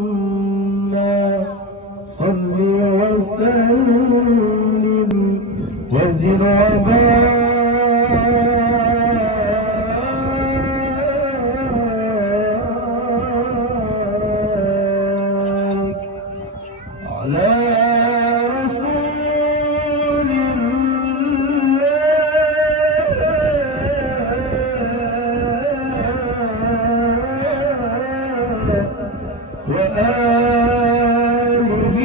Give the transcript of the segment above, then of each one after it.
اللهم صل وسلم وزد وبارك على رسول الله وآله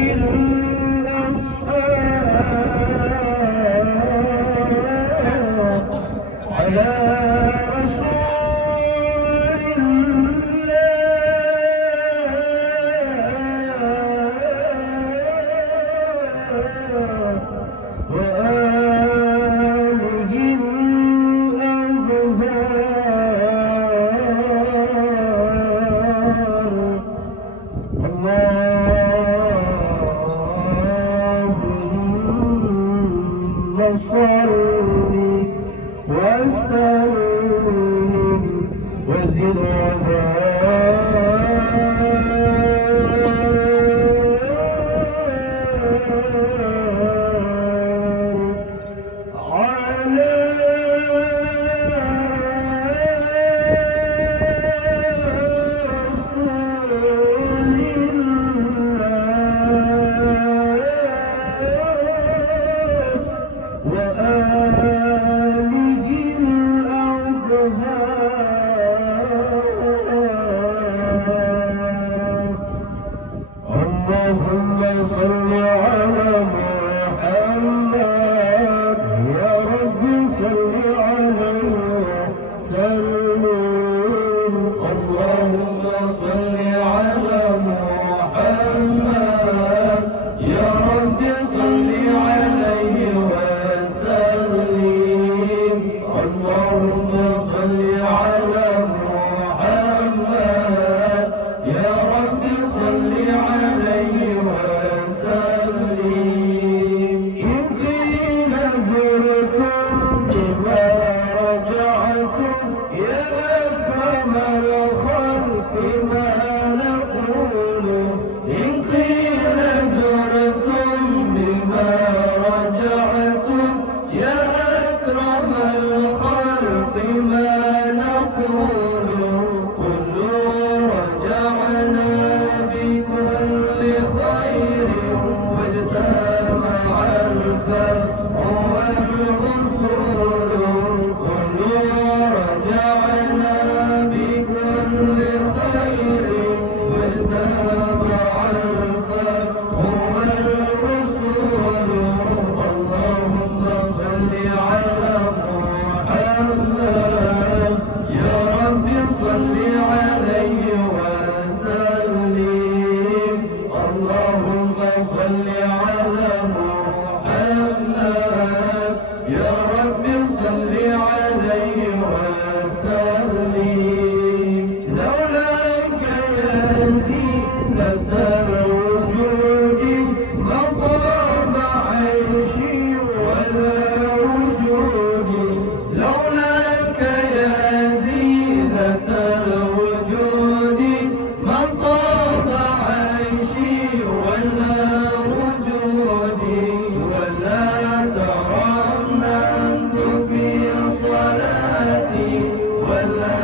الأصحاب على رسول الله وآله الأبرار اللهم صل وسلم وزد وبارك على اللهم صل على محمد يا رب صل عليه وسلم اللهم صل على محمد يا رب صل عليه وسلم اللهم صل على محمد يا رب صل عليه وسلم إن قيل زرتم بما رجعتم يا أكرم الخلق ما نقول إن قيل زرتم بما رجعتم يا أكرم الخلق ما نقول كلوا رجعنا بكل خير واجتمع الفرع والأصول كلوا رجعنا بكل خير واجتمع الفرع والأصول اللهم صل على محمد يا رب صل عليه وسلم اللهم صل على محمد يا رب صل عليه وسلم لولاك يا زينة الوجود ما طاب عيشي ولا وجودي لولاك يا زينة الوجود ما طاب عيشي ولا وجودي ولا ترنمت في صلاتي ولا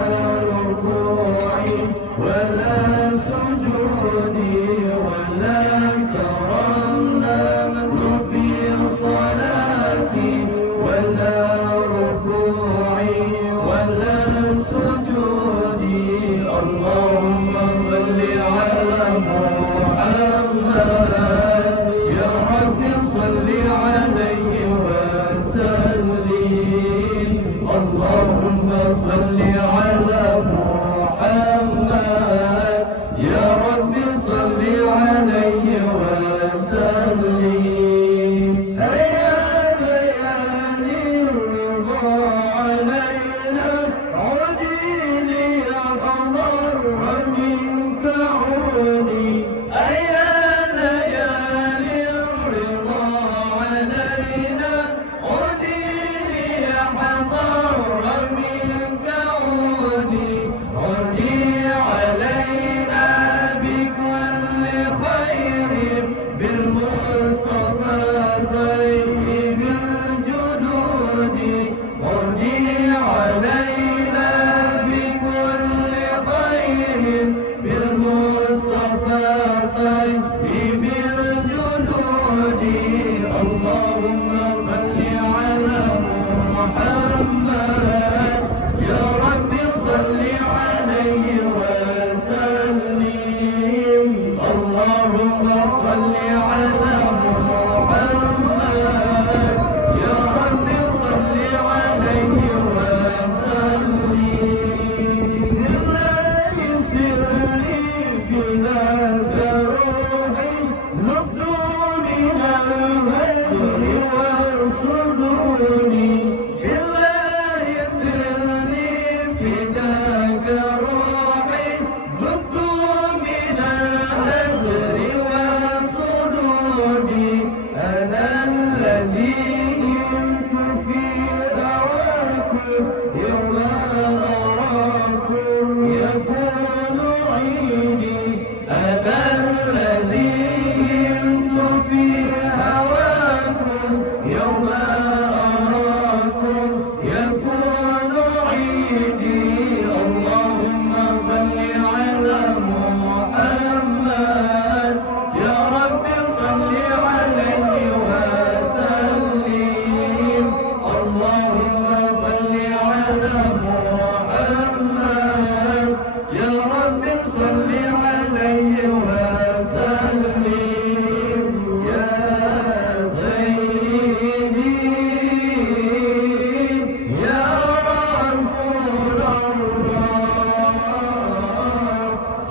ركوعي ولا سجودي ولا ترنمت في صلاتي ولا ركوعي ولا سجودي اللهم صل على محمد يا رب صل عليه وسلم اللهم صل على محمد يا رب صل عليه وسلم هيا ليالي الرضا علينا فداك روحي زدت من الهجر والصدود أنا الذي همت في هواكم يوم أراكم يكون عيدي أنا الذي همت في هواكم يوم أراكم يكون عيدي اللهم صل على محمد يا رب صل عليه وسلم اللهم صل على محمد يا رب صل عليه وسلم يا سيدي يا رسول الله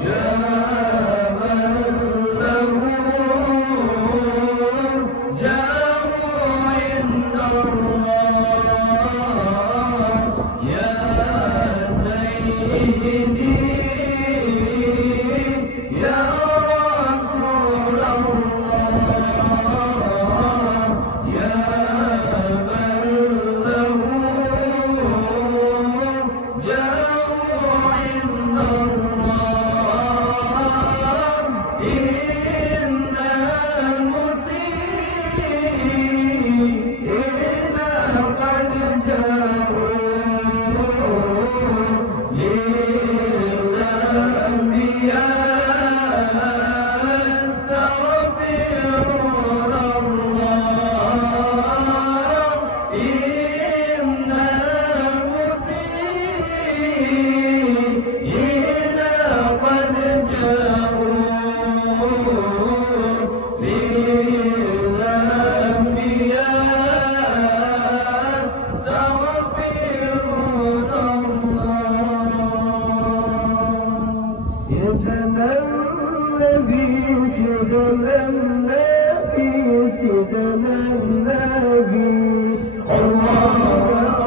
يا من له جاه عند الله يا سيدي يا رسول الله يا من له جاه عند الله إن المسيئين قد جاءوا يستغفرون الله إن المسيئين قد جاءوا للذنب يستغفرون الله سيدنا النبي سيدنا النبي سيدنا النبي الله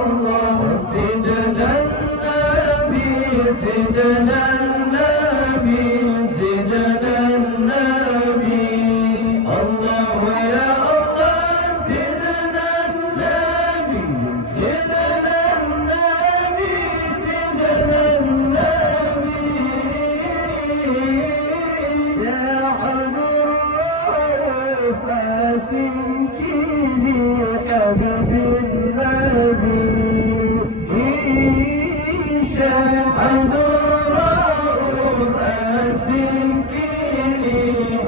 الله سيدنا النبي سيدنا النبي سيدنا النبي الله يا الله سيدنا النبي سيدنا النبي سيدنا النبي ساحل الروح أسنكيني حبيب النبي ساحل الروح أسنكيني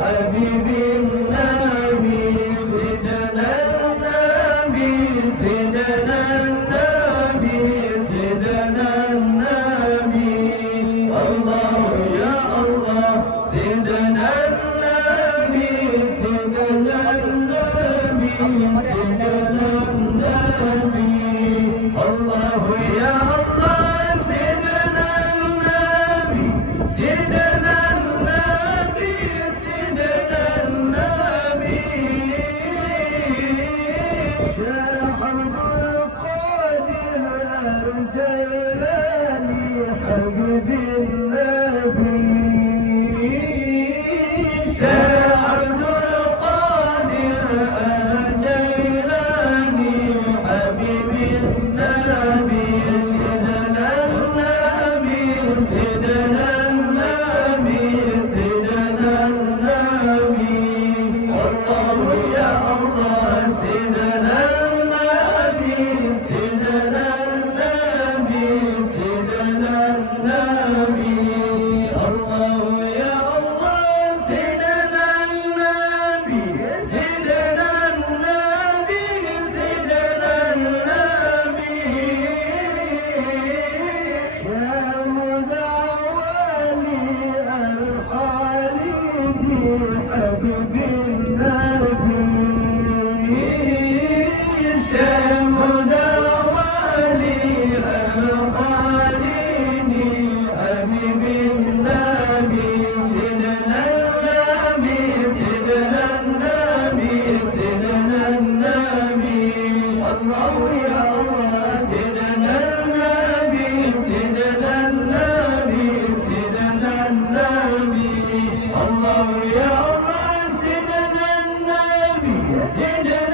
حبيب النبي سيدنا النبي سيدنا النبي سيدنا النبي الله يا الله سيدنا النبي سيدنا النبي سيدنا النبي الله يا الله سيدنا النبي سيدنا النبي سيدنا سيدنا